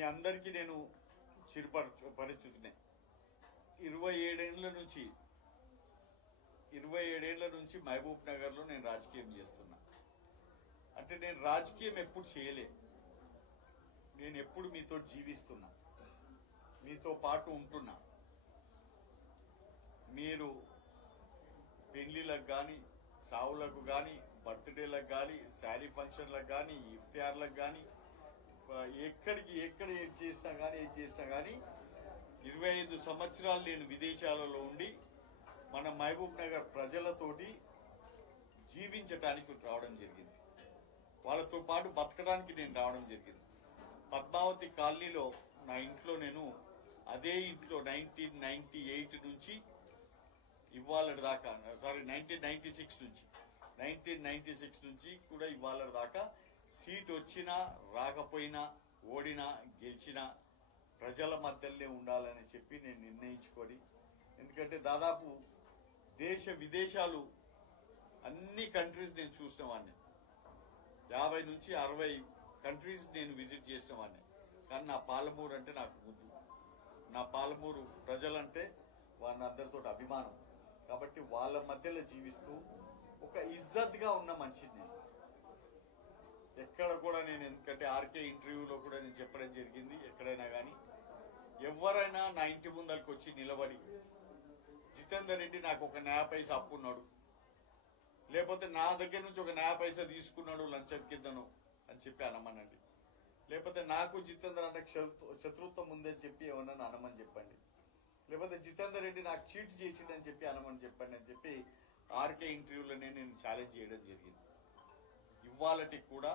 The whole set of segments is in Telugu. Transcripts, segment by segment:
మీ అందరికీ నేను చిరుపర పరిస్థితినే. ఇరవై ఏడేళ్ళ నుంచి ఇరవై ఏడేళ్ళ నుంచి మహబూబ్ నగర్లో నేను రాజకీయం చేస్తున్నా. అంటే నేను రాజకీయం ఎప్పుడు చేయలే. నేను ఎప్పుడు మీతో జీవిస్తున్నా. మీతో పాటు ఉంటున్నా. మీరు పెళ్ళిలకు కానీ సావులకు కానీ బర్త్డేలకు కానీ శారీ ఫంక్షన్లకు కానీ ఇఫ్తియార్లకు కానీ ఎక్కడికి ఎక్కడ ఏది చేసినా కానీ ఏది చేసినా కానీ ఇరవై ఐదు సంవత్సరాలు నేను విదేశాలలో ఉండి మన మహబూబ్ నగర్ ప్రజలతోటి జీవించటానికి రావడం జరిగింది. వాళ్ళతో పాటు బతకడానికి నేను రావడం జరిగింది. పద్మావతి కాలనీలో నా ఇంట్లో నేను అదే ఇంట్లో నైన్టీన్ నైన్టీ ఎయిట్ నుంచి ఇవాళ దాకా సారీ నైన్టీన్ నైన్టీ సిక్స్ నుంచి నైన్టీన్ నైన్టీ సిక్స్ నుంచి కూడా ఇవాళ దాకా సీట్ వచ్చినా రాకపోయినా ఓడినా గెలిచినా ప్రజల మధ్యలోనే ఉండాలని చెప్పి నేను నిర్ణయించుకొని ఎందుకంటే దాదాపు దేశ విదేశాలు అన్ని కంట్రీస్ నేను చూసిన వాడిని యాభై నుంచి అరవై కంట్రీస్ నేను విజిట్ చేసిన వాడిని కానీ నా పాలమూరు అంటే నాకు ముద్దు. నా పాలమూరు ప్రజలంటే వారిని అందరితో అభిమానం. కాబట్టి వాళ్ళ మధ్యలో జీవిస్తూ ఒక ఇజ్జత్గా ఉన్న మనిషిని నేను. ఎక్కడ కూడా నేను ఎందుకంటే ఆర్కే ఇంటర్వ్యూలో కూడా నేను చెప్పడం జరిగింది ఎక్కడైనా కానీ ఎవరైనా నా ఇంటి ముందరికి వచ్చి నిలబడి జితేందర్ రెడ్డి నాకు ఒక న్యాయ పైసా అప్పున్నాడు. లేకపోతే నా దగ్గర నుంచి ఒక న్యాయ పైసా తీసుకున్నాడు లంచం కిందను అని చెప్పి అనమనండి. లేకపోతే నాకు జితేందర్ అన్న శత్రుత్వం ఉందని చెప్పి ఏమన్నా అనమని చెప్పండి. లేకపోతే జితేందర్ రెడ్డి నాకు చీట్ చేసిండని చెప్పి అనమని చెప్పండి అని చెప్పి ఆర్కే ఇంటర్వ్యూలోనే నేను ఛాలెంజ్ చేయడం జరిగింది. ఇవాళటికి కూడా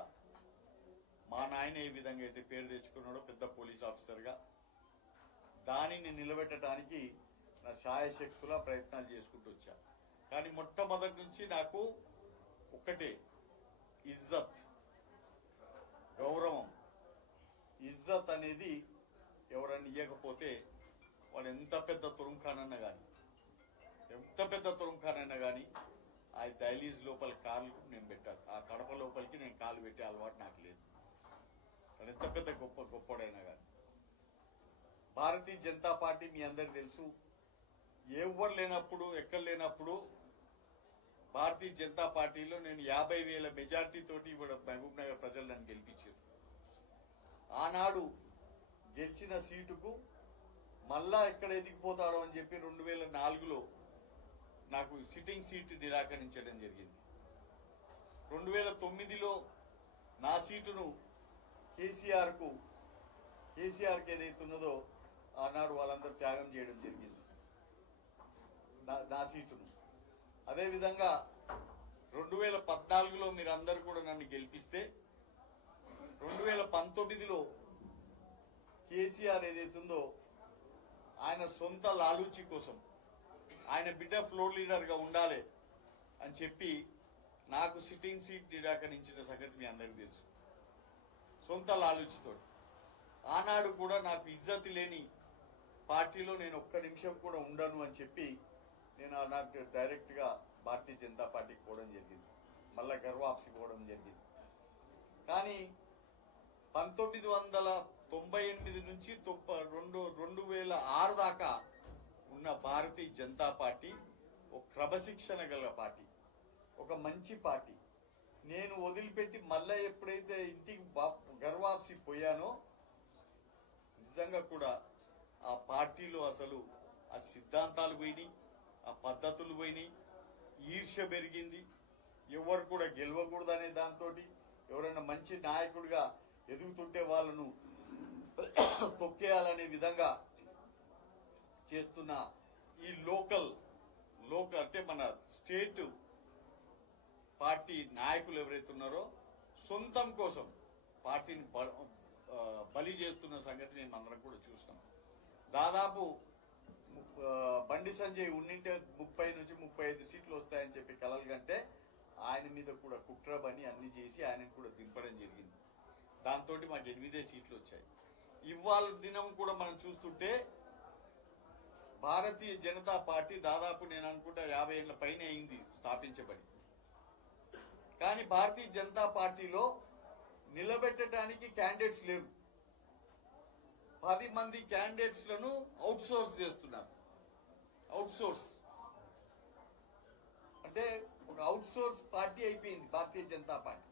మా నాయన ఏ విధంగా అయితే పేరు తెచ్చుకున్నాడో పెద్ద పోలీస్ ఆఫీసర్గా. దానిని నిలబెట్టడానికి నా శాయశక్తుల ప్రయత్నాలు చేసుకుంటూ వచ్చా. కానీ మొట్టమొదటి నుంచి నాకు ఒక్కటే ఇజ్జత్ గౌరవం. ఇజ్జత్ అనేది ఎవరన్నా ఇవ్వకపోతే వాళ్ళు ఎంత పెద్ద తురుంఖానన్నా కానీ ఎంత పెద్ద ఆ డైలీస్ లోపల కార్లు నేను పెట్టాను ఆ కడప లోపలికి నేను కాలు పెట్టే అలవాటు నాకు లేదు. ఎంత పెద్ద గొప్ప గొప్పడైనా కానీ. భారతీయ జనతా పార్టీ మీ అందరికి తెలుసు. ఎవరు లేనప్పుడు ఎక్కడ లేనప్పుడు భారతీయ జనతా పార్టీలో నేను యాభై వేల మెజార్టీతోటి ఇప్పుడు మహబూబ్ నగర్ ప్రజలు నన్ను గెలిపించారు. ఆనాడు గెలిచిన సీటుకు మళ్ళా ఎక్కడ ఎదిగిపోతాడో అని చెప్పి రెండు వేల నాలుగులో నాకు సిట్టింగ్ సీట్ నిరాకరించడం జరిగింది. రెండు వేల తొమ్మిదిలో నా సీటును కేసీఆర్కు కేసీఆర్కి ఏదైతే ఉన్నదో ఆనాడు వాళ్ళందరూ త్యాగం చేయడం జరిగింది. నా- సీటును. అదేవిధంగా రెండు వేల పద్నాలుగులో మీరందరూ కూడా నన్ను గెలిపిస్తే రెండు వేల పంతొమ్మిదిలో కేసీఆర్ ఏదైతుందో ఆయన సొంత లాలూచి కోసం ఆయన బిడ్డ ఫ్లోర్ లీడర్గా ఉండాలి అని చెప్పి నాకు సిట్టింగ్ సీట్ నిరాకరించిన సంగతి మీ అందరికీ తెలుసు. సొంత లాలుచితో ఆనాడు కూడా నాకు ఇజ్జతి లేని పార్టీలో నేను ఒక్క నిమిషం కూడా ఉండను అని చెప్పి నేను నాకు డైరెక్ట్గా భారతీయ జనతా పార్టీకి పోవడం జరిగింది. మళ్ళా గర్వాప్సి పోవడం జరిగింది. కానీ పంతొమ్మిది వందల తొంభై ఎనిమిది నుంచి తొప్ప- రెండు రెండు వేల ఆరు దాకా ఉన్న భారతీయ జనతా పార్టీ ఒక క్రమశిక్షణ గల పార్టీ ఒక మంచి పార్టీ. నేను వదిలిపెట్టి మళ్ళా ఎప్పుడైతే ఇంటికి గర్వాప్సి పోయానో నిజంగా కూడా ఆ పార్టీలో అసలు ఆ సిద్ధాంతాలు పోయినాయి ఆ పద్ధతులు పోయినాయి ఈర్ష్య పెరిగింది. ఎవరు కూడా గెలవకూడదనే దాంతో ఎవరైనా మంచి నాయకుడిగా ఎదుగుతుంటే వాళ్ళను తొక్కేయాలనే విధంగా చేస్తున్న ఈ లోకల్ లోకల్ అంటే మన స్టేట్ పార్టీ నాయకులు ఎవరైతే ఉన్నారో సొంతం కోసం పార్టీని బలి చేస్తున్న సంగతి మేము అందరం కూడా చూసినాం. దాదాపు ము- బండి సంజయ్ ఉన్నింటే ముప్పై నుంచి ముప్పై ఐదు సీట్లు వస్తాయని చెప్పి కలలు కంటే ఆయన మీద కూడా కుట్ర బని అన్ని చేసి ఆయనకు కూడా దింపడం జరిగింది. దాంతో మాకు ఎనిమిదే సీట్లు వచ్చాయి. ఇవాళ దినం కూడా మనం చూస్తుంటే భారతీయ జనతా పార్టీ దాదాపు నేను అనుకుంటా యాభై ఏళ్ళ పైన అయింది స్థాపించబడి. కానీ భారతీయ జనతా పార్టీలో నిలబెట్టడానికి క్యాండిడేట్స్ లేరు. పది మంది క్యాండిడేట్స్లను అవుట్ సోర్స్ చేస్తున్నారు. అవుట్ సోర్స్ అంటే ఒక అవుట్ సోర్స్ పార్టీ అయిపోయింది భారతీయ జనతా పార్టీ.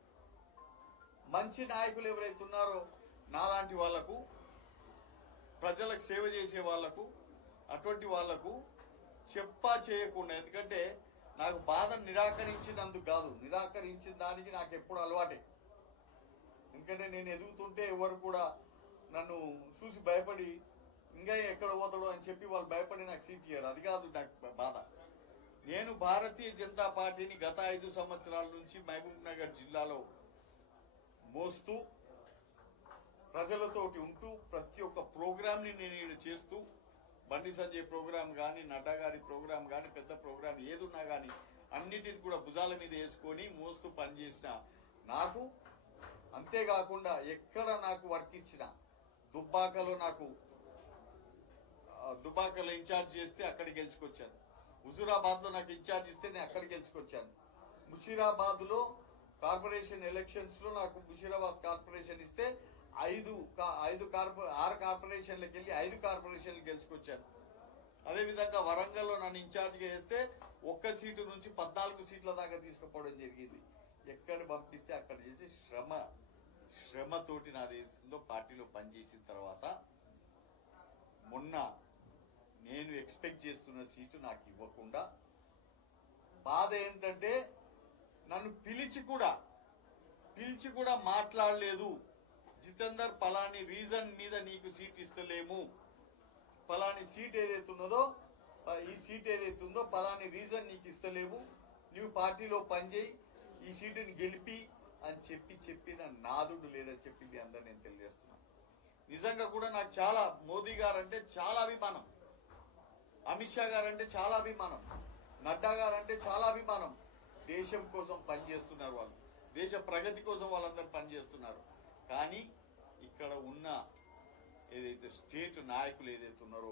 మంచి నాయకులు ఎవరైతే ఉన్నారో నాలాంటి వాళ్ళకు ప్రజలకు సేవ చేసే వాళ్ళకు అటువంటి వాళ్ళకు చెప్పా చేయకుండా ఎందుకంటే నాకు బాధ నిరాకరించినందుకు కాదు. నిరాకరించిన దానికి నాకు ఎప్పుడు అలవాటే. ఎందుకంటే నేను ఎదుగుతుంటే ఎవరు కూడా నన్ను చూసి భయపడి ఇంకా ఎక్కడ పోతాడో అని చెప్పి వాళ్ళు భయపడి నాకు సీట్ ఇయ్యారు. అది కాదు నాకు బాధ. నేను భారతీయ జనతా పార్టీని గత ఐదు సంవత్సరాల నుంచి మహబూబ్ నగర్ జిల్లాలో మోస్తూ ప్రజలతోటి ఉంటూ ప్రతి ఒక్క ప్రోగ్రామ్ని నేను చేస్తూ బండి సంజయ్ ప్రోగ్రామ్ కానీ నడ్డా గారి ప్రోగ్రామ్ కానీ పెద్ద ప్రోగ్రామ్ ఏదున్నా కానీ అన్నిటిని కూడా భుజాల మీద వేసుకొని మోస్తూ పనిచేసిన నాకు అంతేకాకుండా ఎక్కడ నాకు వర్క్ ఇచ్చిన దుబ్బాకలో నాకు దుబ్బాకలో ఇన్ఛార్జ్ చేస్తే అక్కడ గెలుచుకొచ్చాను. హుజూరాబాద్లో నాకు ఇన్ఛార్జ్ ఇస్తే నేను అక్కడ గెలుచుకొచ్చాను. ముషీరాబాద్లో కార్పొరేషన్ ఎలక్షన్స్లో నాకు ముషీరాబాద్ కార్పొరేషన్ ఇస్తే ఐదు కా- ఐదు కార్పొ ఆరు కార్పొరేషన్లకు వెళ్ళి ఐదు కార్పొరేషన్లు గెలుచుకొచ్చాను అదేవిధంగా వరంగల్లో నన్ను ఇన్ఛార్జ్గా వేస్తే ఒక్క సీటు నుంచి పద్నాలుగు సీట్ల దాకా తీసుకుపోవడం జరిగింది. ఎక్కడ పంపిస్తే అక్కడ చేసి శ్రమ శ్రమతోటి నాది ఏదో పార్టీలో పనిచేసిన తర్వాత మొన్న నేను ఎక్స్పెక్ట్ చేస్తున్న సీటు నాకు ఇవ్వకుండా బాధ ఏంటంటే నన్ను పిలిచి కూడా పిలిచి కూడా మాట్లాడలేదు. జితేందర్ పలాని రీజన్ మీద నీకు సీట్ ఇస్తలేము. పలాని సీట్ ఏదైతే ఉన్నదో ఈ సీట్ ఏదైతే ఉందో పలాని రీజన్ నీకు ఇస్తలేము. నువ్వు పార్టీలో పనిచేయి ఈ సీటుని గెలిపి అని చెప్పి చెప్పిన నాదుడు లేదని చెప్పి మీ అందరు నేను తెలియజేస్తున్నాను నిజంగా కూడా నాకు చాలా మోదీ గారు అంటే చాలా అభిమానం. అమిత్ షా గారు అంటే చాలా అభిమానం. నడ్డా గారు అంటే చాలా అభిమానం. దేశం కోసం పనిచేస్తున్నారు వాళ్ళు. దేశ ప్రగతి కోసం వాళ్ళందరూ పనిచేస్తున్నారు. కానీ ఇక్కడ ఉన్న ఏదైతే స్టేట్ నాయకులు ఏదైతే ఉన్నారో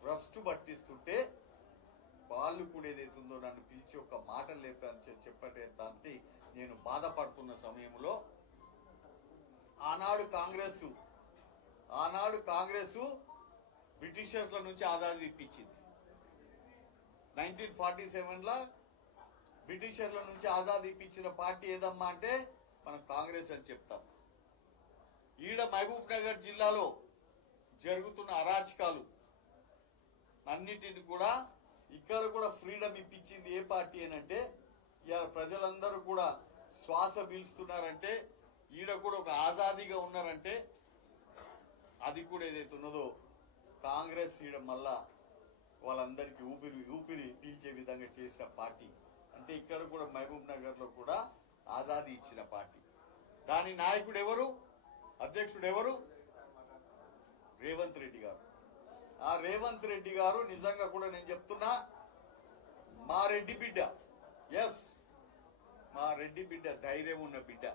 ట్రస్ట్ పట్టిస్తుంటే వాళ్ళు కూడా ఏదైతే ఉందో నన్ను పిలిచి ఒక మాట లేపని చెప్పడానికి నేను బాధపడుతున్న సమయంలో ఆనాడు కాంగ్రెస్ ఆనాడు కాంగ్రెస్ బ్రిటిషర్స్ల నుంచి ఆజాదీ ఇప్పించింది నైన్టీన్ ఫార్టీ సెవెన్లో బ్రిటిషర్ల నుంచి ఆజాదీ ఇప్పించిన పార్టీ ఏదమ్మా అంటే మనం కాంగ్రెస్ అని చెప్తాం. ఈడ మహబూబ్ నగర్ జిల్లాలో జరుగుతున్న అరాచకాలు అన్నిటిని కూడా ఇక్కడ కూడా ఫ్రీడమ్ ఇప్పించింది ఏ పార్టీ అని అంటే ఇవాళ ప్రజలందరూ కూడా శ్వాస పీల్చుతున్నారంటే ఈడ కూడా ఒక ఆజాదీగా ఉన్నారంటే అది కూడా ఏదైతే ఉన్నదో కాంగ్రెస్ ఈడ మళ్ళా వాళ్ళందరికీ ఊపిరి ఊపిరి పీల్చే విధంగా చేసిన పార్టీ. అంటే ఇక్కడ కూడా మహబూబ్ నగర్లో కూడా ఆజాదీ ఇచ్చిన పార్టీ. దాని నాయకుడు ఎవరు? అధ్యక్షుడు ఎవరు రేవంత్ రెడ్డి గారు. ఆ రేవంత్ రెడ్డి గారు నిజంగా కూడా నేను చెప్తున్నా మా రెడ్డి బిడ్డ ఎస్ మా రెడ్డి బిడ్డ ధైర్యం ఉన్న బిడ్డ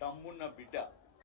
తమ్మున్న బిడ్డ